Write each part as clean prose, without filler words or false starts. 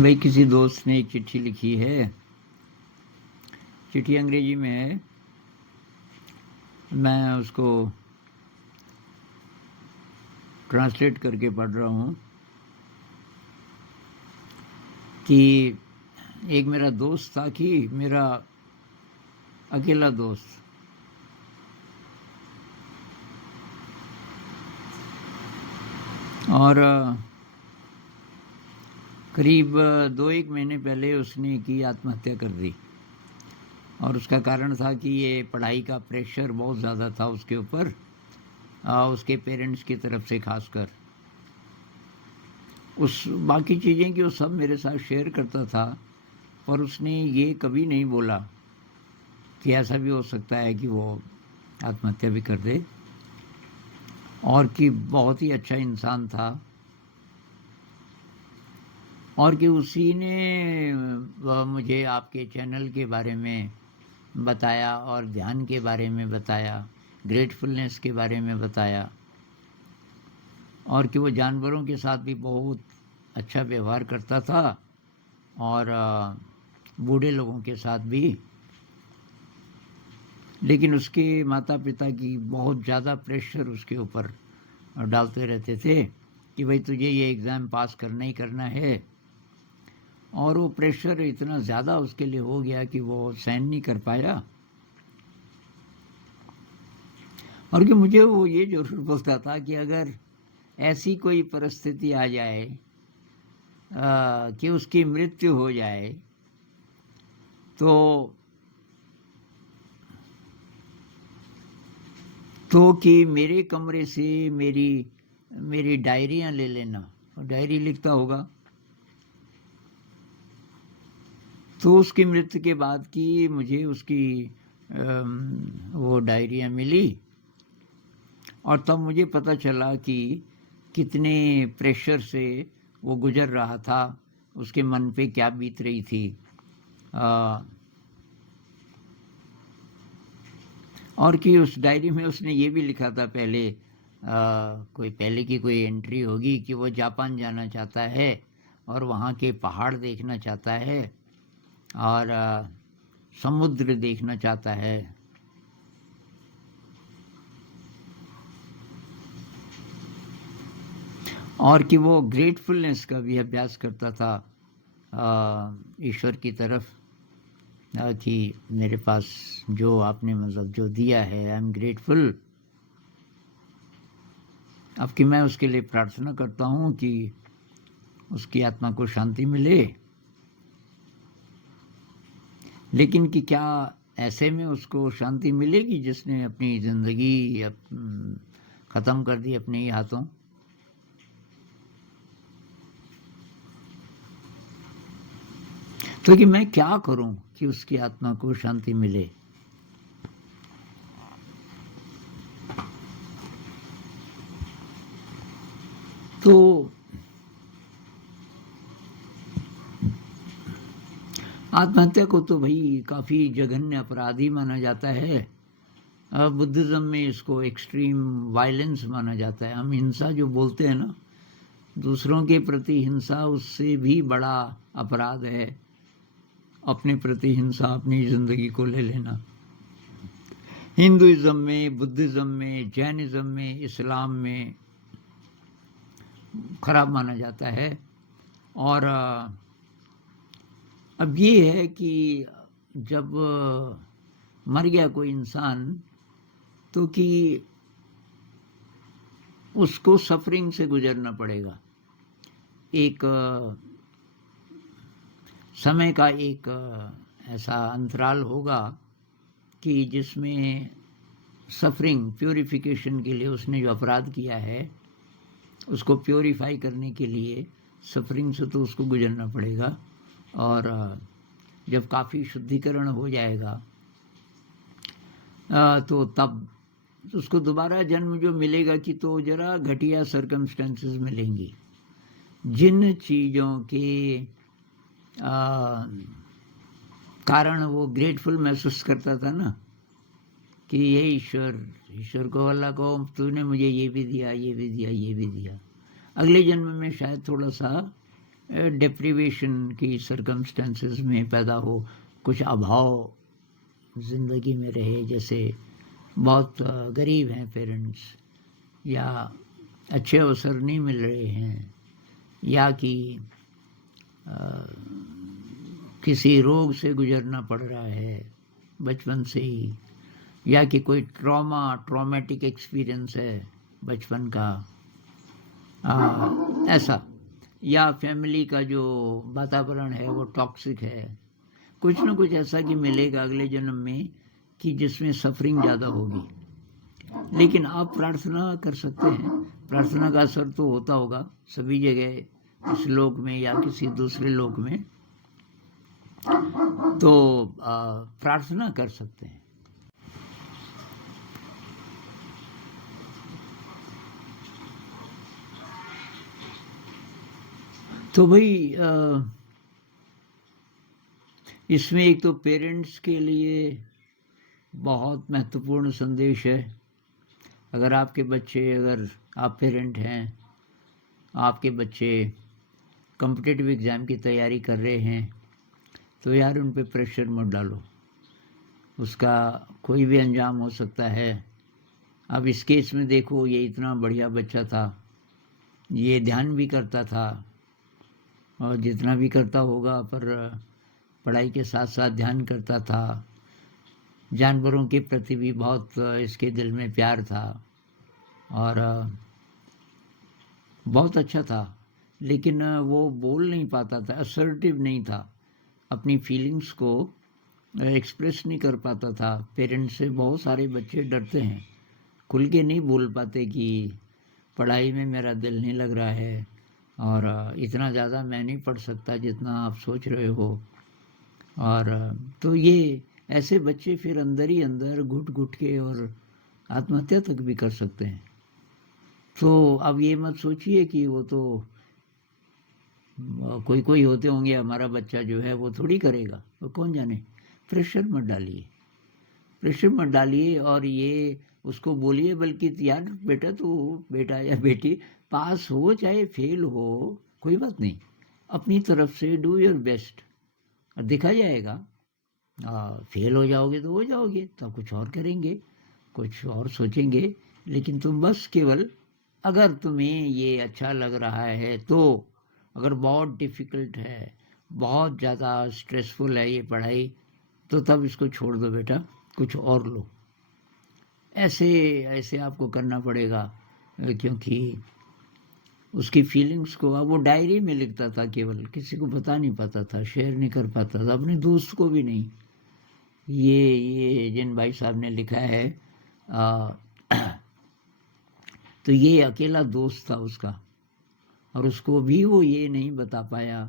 भाई किसी दोस्त ने एक चिट्ठी लिखी है। चिट्ठी अंग्रेजी में है। मैं उसको ट्रांसलेट करके पढ़ रहा हूँ कि एक मेरा दोस्त था कि मेरा अकेला दोस्त और करीब 2-1 महीने पहले उसने की आत्महत्या कर दी। और उसका कारण था कि ये पढ़ाई का प्रेशर बहुत ज़्यादा था उसके ऊपर, उसके पेरेंट्स की तरफ से खासकर। उस बाकी चीज़ें कि वो सब मेरे साथ शेयर करता था, पर उसने ये कभी नहीं बोला कि ऐसा भी हो सकता है कि वो आत्महत्या भी कर दे, और कि बहुत ही अच्छा इंसान था, और कि उसी ने मुझे आपके चैनल के बारे में बताया और ध्यान के बारे में बताया, ग्रेटफुलनेस के बारे में बताया, और कि वो जानवरों के साथ भी बहुत अच्छा व्यवहार करता था और बूढ़े लोगों के साथ भी। लेकिन उसके माता पिता की बहुत ज़्यादा प्रेशर उसके ऊपर डालते रहते थे कि भाई तुझे ये एग्ज़ाम पास करना ही करना है, और वो प्रेशर इतना ज़्यादा उसके लिए हो गया कि वो सहन नहीं कर पाया। और कि मुझे वो ये ज़रूर बोलता था कि अगर ऐसी कोई परिस्थिति आ जाए कि उसकी मृत्यु हो जाए तो कि मेरे कमरे से मेरी डायरियां ले लेना। डायरी लिखता होगा। तो उसकी मृत्यु के बाद की मुझे उसकी वो डायरियां मिली, और तब मुझे पता चला कि कितने प्रेशर से वो गुजर रहा था, उसके मन पे क्या बीत रही थी। और कि उस डायरी में उसने ये भी लिखा था पहले, कोई पहले की कोई एंट्री होगी कि वो जापान जाना चाहता है और वहाँ के पहाड़ देखना चाहता है और समुद्र देखना चाहता है। और कि वो ग्रेटफुलनेस का भी अभ्यास करता था ईश्वर की तरफ, कि मेरे पास जो आपने मतलब जो दिया है, आई एम ग्रेटफुल। अब कि मैं उसके लिए प्रार्थना करता हूँ कि उसकी आत्मा को शांति मिले। लेकिन कि क्या ऐसे में उसको शांति मिलेगी जिसने अपनी ज़िंदगी ख़त्म कर दी अपने ही हाथों? तो कि मैं क्या करूं कि उसकी आत्मा को शांति मिले? तो आत्महत्या को तो भाई काफ़ी जघन्य अपराध ही माना जाता है। बुद्धिज़्म में इसको एक्सट्रीम वायलेंस माना जाता है। हम हिंसा जो बोलते हैं ना, दूसरों के प्रति हिंसा, उससे भी बड़ा अपराध है अपने प्रति हिंसा, अपनी ज़िंदगी को ले लेना। हिंदुइज़्म में, बुद्धिज़्म में, जैनिज़्म में, इस्लाम में खराब माना जाता है। और अब ये है कि जब मर गया कोई इंसान, तो कि उसको सफरिंग से गुजरना पड़ेगा। एक समय का एक ऐसा अंतराल होगा कि जिसमें सफरिंग प्योरिफिकेशन के लिए उसने जो अपराध किया है उसको प्योरीफाई करने के लिए सफरिंग से तो उसको गुजरना पड़ेगा। और जब काफ़ी शुद्धिकरण हो जाएगा तो तब उसको दोबारा जन्म जो मिलेगा कि तो ज़रा घटिया सर्कमस्टेंसेस मिलेंगी। जिन चीज़ों के कारण वो ग्रेटफुल महसूस करता था ना, कि ये ईश्वर को अल्लाह को तूने मुझे ये भी दिया, ये भी दिया, ये भी दिया, अगले जन्म में शायद थोड़ा सा डिप्रीवेशन की सर्कमस्टेंसेस में पैदा हो, कुछ अभाव ज़िंदगी में रहे, जैसे बहुत गरीब हैं पेरेंट्स, या अच्छे अवसर नहीं मिल रहे हैं, या कि किसी रोग से गुजरना पड़ रहा है बचपन से ही, या कि कोई ट्रॉमेटिक एक्सपीरियंस है बचपन का, ऐसा, या फैमिली का जो वातावरण है वो टॉक्सिक है, कुछ ना कुछ ऐसा कि मिलेगा अगले जन्म में कि जिसमें सफरिंग ज़्यादा होगी। लेकिन आप प्रार्थना कर सकते हैं, प्रार्थना का असर तो होता होगा सभी जगह, इस लोक में या किसी दूसरे लोक में, तो प्रार्थना कर सकते हैं। तो भाई इसमें एक तो पेरेंट्स के लिए बहुत महत्वपूर्ण संदेश है। अगर आपके बच्चे, अगर आप पेरेंट हैं, आपके बच्चे कॉम्पिटिटिव एग्ज़ाम की तैयारी कर रहे हैं, तो यार उन पे प्रेशर मत डालो, उसका कोई भी अंजाम हो सकता है। अब इस केस में देखो, ये इतना बढ़िया बच्चा था, ये ध्यान भी करता था और जितना भी करता होगा, पर पढ़ाई के साथ साथ ध्यान करता था, जानवरों के प्रति भी बहुत इसके दिल में प्यार था और बहुत अच्छा था, लेकिन वो बोल नहीं पाता था, असर्टिव नहीं था, अपनी फीलिंग्स को एक्सप्रेस नहीं कर पाता था। पेरेंट्स से बहुत सारे बच्चे डरते हैं, खुल के नहीं बोल पाते कि पढ़ाई में मेरा दिल नहीं लग रहा है और इतना ज़्यादा मैं नहीं पढ़ सकता जितना आप सोच रहे हो। और तो ये ऐसे बच्चे फिर अंदर ही अंदर घुट घुट के और आत्महत्या तक भी कर सकते हैं। तो अब ये मत सोचिए कि वो तो कोई कोई होते होंगे, हमारा बच्चा जो है वो थोड़ी करेगा, वो कौन जाने। प्रेशर मत डालिए, प्रेशर मत डालिए, और ये उसको बोलिए बल्कि यार बेटा, तो बेटा या बेटी पास हो चाहे फेल हो, कोई बात नहीं, अपनी तरफ से डू योर बेस्ट, और देखा जाएगा। फेल हो जाओगे तो हो जाओगे, तो कुछ और करेंगे, कुछ और सोचेंगे, लेकिन तुम बस केवल, अगर तुम्हें ये अच्छा लग रहा है तो, अगर बहुत डिफ़िकल्ट है, बहुत ज़्यादा स्ट्रेसफुल है ये पढ़ाई, तो तब इसको छोड़ दो बेटा, कुछ और लो। ऐसे ऐसे आपको करना पड़ेगा, क्योंकि उसकी फीलिंग्स को, अब वो डायरी में लिखता था, केवल किसी को बता नहीं पाता था, शेयर नहीं कर पाता था, अपने दोस्त को भी नहीं। ये जिन भाई साहब ने लिखा है, तो ये अकेला दोस्त था उसका, और उसको भी वो ये नहीं बता पाया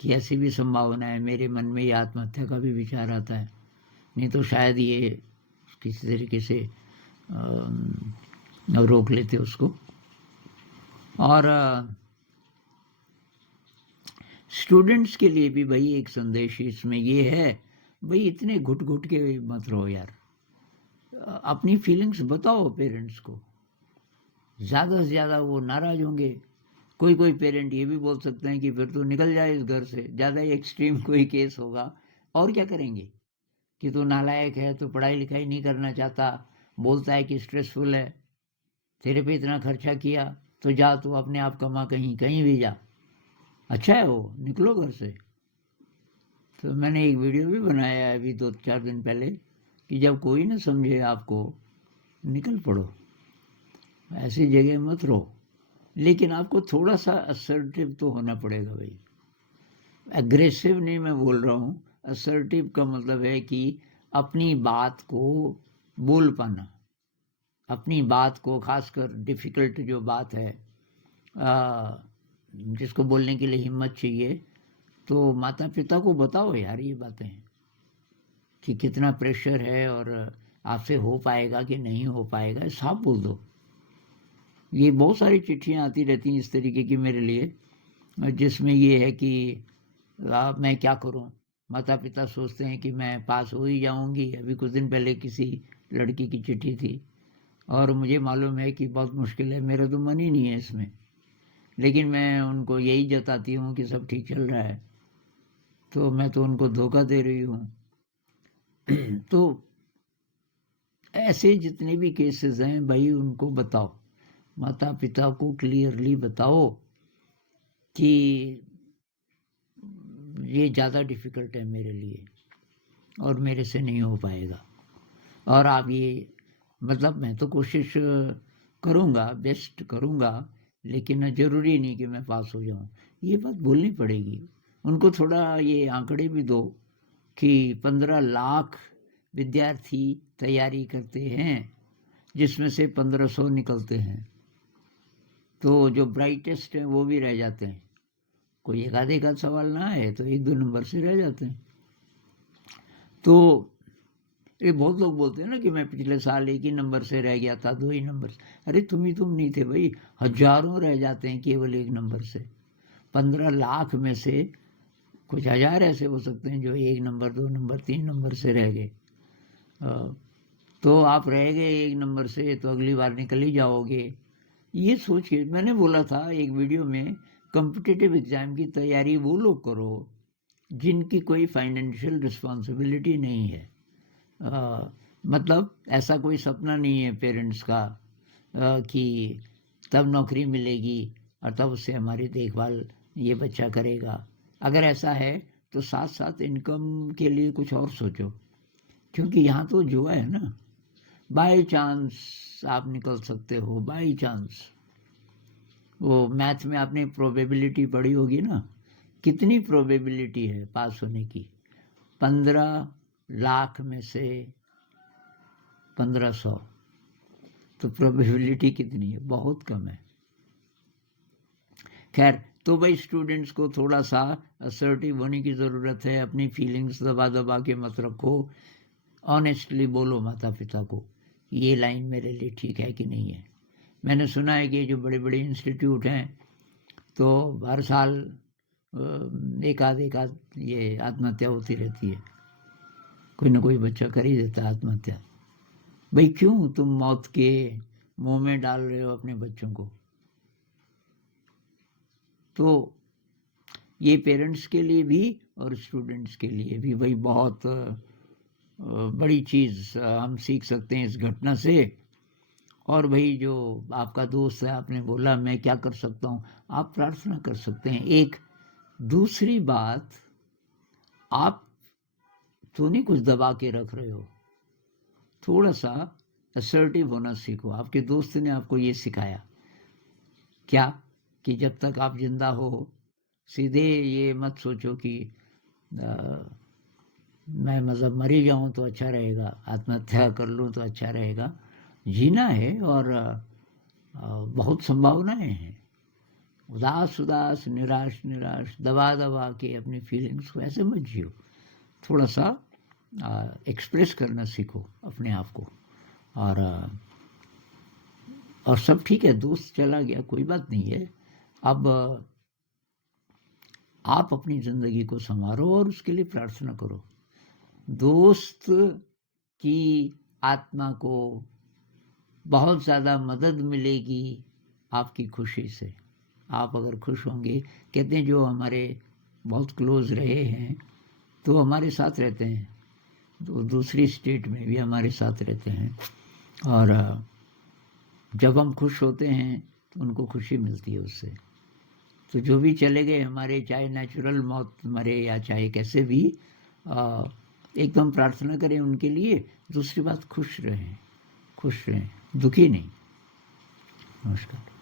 कि ऐसी भी संभावना है, मेरे मन में ये आत्महत्या का भी विचार आता है, नहीं तो शायद ये किसी तरीके से रोक लेते उसको। और स्टूडेंट्स के लिए भी भाई एक संदेश इसमें ये है, भाई इतने घुट घुट के मत रहो यार, अपनी फीलिंग्स बताओ पेरेंट्स को, ज़्यादा से ज़्यादा वो नाराज़ होंगे। कोई कोई पेरेंट ये भी बोल सकते हैं कि फिर तो निकल जाए इस घर से, ज़्यादा ही एक्सट्रीम कोई केस होगा, और क्या करेंगे कि तू नालायक है, तो पढ़ाई लिखाई नहीं करना चाहता, बोलता है कि स्ट्रेसफुल है, तेरे पे इतना खर्चा किया, तो जा तू अपने आप कमा, कहीं कहीं भी जा, अच्छा है वो, निकलो घर से। तो मैंने एक वीडियो भी बनाया है अभी 2-4 दिन पहले, कि जब कोई ना समझे आपको, निकल पड़ो, ऐसी जगह मत रहो, लेकिन आपको थोड़ा सा असर्टिव तो होना पड़ेगा भाई। एग्रेसिव नहीं मैं बोल रहा हूँ, असर्टिव का मतलब है कि अपनी बात को बोल पाना, अपनी बात को, खासकर डिफ़िकल्ट जो बात है, जिसको बोलने के लिए हिम्मत चाहिए, तो माता पिता को बताओ यार ये बातें, कि कितना प्रेशर है और आपसे हो पाएगा कि नहीं हो पाएगा, साफ बोल दो। ये बहुत सारी चिट्ठियाँ आती रहती हैं इस तरीके की मेरे लिए, जिसमें ये है कि मैं क्या करूं, माता पिता सोचते हैं कि मैं पास हो ही जाऊंगी। अभी कुछ दिन पहले किसी लड़की की चिट्ठी थी, और मुझे मालूम है कि बहुत मुश्किल है, मेरा तो मन ही नहीं है इसमें, लेकिन मैं उनको यही जताती हूँ कि सब ठीक चल रहा है, तो मैं तो उनको धोखा दे रही हूँ। तो ऐसे जितने भी केसेस हैं भाई, उनको बताओ, माता पिता को क्लियरली बताओ कि ये ज़्यादा डिफ़िकल्ट है मेरे लिए और मेरे से नहीं हो पाएगा। और आप ये मतलब मैं तो कोशिश करूँगा, बेस्ट करूँगा, लेकिन ज़रूरी नहीं कि मैं पास हो जाऊँ। ये बात बोलनी पड़ेगी। उनको थोड़ा ये आंकड़े भी दो कि 15 लाख विद्यार्थी तैयारी करते हैं, जिसमें से 1500 निकलते हैं। तो जो ब्राइटेस्ट हैं वो भी रह जाते हैं। कोई एक आध सवाल ना आए तो 1-2 नंबर से रह जाते हैं। तो ये बहुत लोग बोलते हैं ना कि मैं पिछले साल 1 ही नंबर से रह गया था, 2 ही नंबर से। अरे तुम नहीं थे भाई, हजारों रह जाते हैं केवल 1 नंबर से। 15 लाख में से कुछ हजार ऐसे हो सकते हैं जो 1 नंबर, 2 नंबर, 3 नंबर से रह गए। तो आप रह गए 1 नंबर से तो अगली बार निकल ही जाओगे। ये सोच के मैंने बोला था एक वीडियो में, कॉम्पिटिटिव एग्ज़ाम की तैयारी वो लोग करो जिनकी कोई फाइनेंशियल रिस्पॉन्सिबिलिटी नहीं है। मतलब ऐसा कोई सपना नहीं है पेरेंट्स का कि तब नौकरी मिलेगी और तब उससे हमारी देखभाल ये बच्चा करेगा। अगर ऐसा है तो साथ साथ इनकम के लिए कुछ और सोचो, क्योंकि यहाँ तो जुआ है ना। बाय चांस आप निकल सकते हो, बाय चांस। वो मैथ में आपने प्रोबेबिलिटी पढ़ी होगी ना, कितनी प्रोबेबिलिटी है पास होने की? 15 लाख में से 1500, तो प्रोबेबिलिटी कितनी है? बहुत कम है। खैर, तो भाई स्टूडेंट्स को थोड़ा सा असर्टिव होने की ज़रूरत है। अपनी फीलिंग्स दबा दबा के मत रखो, ऑनेस्टली बोलो माता पिता को ये लाइन मेरे लिए ठीक है कि नहीं है। मैंने सुना है कि जो बड़े बड़े इंस्टीट्यूट हैं तो हर साल एक आध ये आत्महत्या होती रहती है। कोई ना कोई बच्चा कर ही देता है आत्महत्या। भाई क्यों तुम मौत के मुंह में डाल रहे हो अपने बच्चों को? तो ये पेरेंट्स के लिए भी और स्टूडेंट्स के लिए भी भाई बहुत बड़ी चीज़ हम सीख सकते हैं इस घटना से। और भाई जो आपका दोस्त है, आपने बोला मैं क्या कर सकता हूँ, आप प्रार्थना कर सकते हैं। एक दूसरी बात, आप तो नहीं कुछ दबा के रख रहे हो, थोड़ा सा असर्टिव होना सीखो। आपके दोस्त ने आपको ये सिखाया क्या कि जब तक आप जिंदा हो सीधे ये मत सोचो कि मैं मतलब मर ही जाऊँ तो अच्छा रहेगा, आत्महत्या कर लूँ तो अच्छा रहेगा। जीना है और बहुत संभावनाएं हैं। उदास उदास, निराश निराश, दबा दबा के अपनी फीलिंग्स को ऐसे मत जियो। थोड़ा सा एक्सप्रेस करना सीखो अपने आप को। और सब ठीक है, दोस्त चला गया कोई बात नहीं है। अब आप अपनी ज़िंदगी को संवारो और उसके लिए प्रार्थना करो। दोस्त की आत्मा को बहुत ज़्यादा मदद मिलेगी आपकी खुशी से। आप अगर खुश होंगे, कहते हैं जो हमारे बहुत क्लोज रहे हैं तो हमारे साथ रहते हैं, तो दूसरी स्टेट में भी हमारे साथ रहते हैं। और जब हम खुश होते हैं तो उनको खुशी मिलती है उससे। तो जो भी चले गए हमारे, चाहे नेचुरल मौत मरे या चाहे कैसे भी, एकदम प्रार्थना करें उनके लिए। दूसरी बात, खुश रहें, दुखी नहीं। नमस्कार।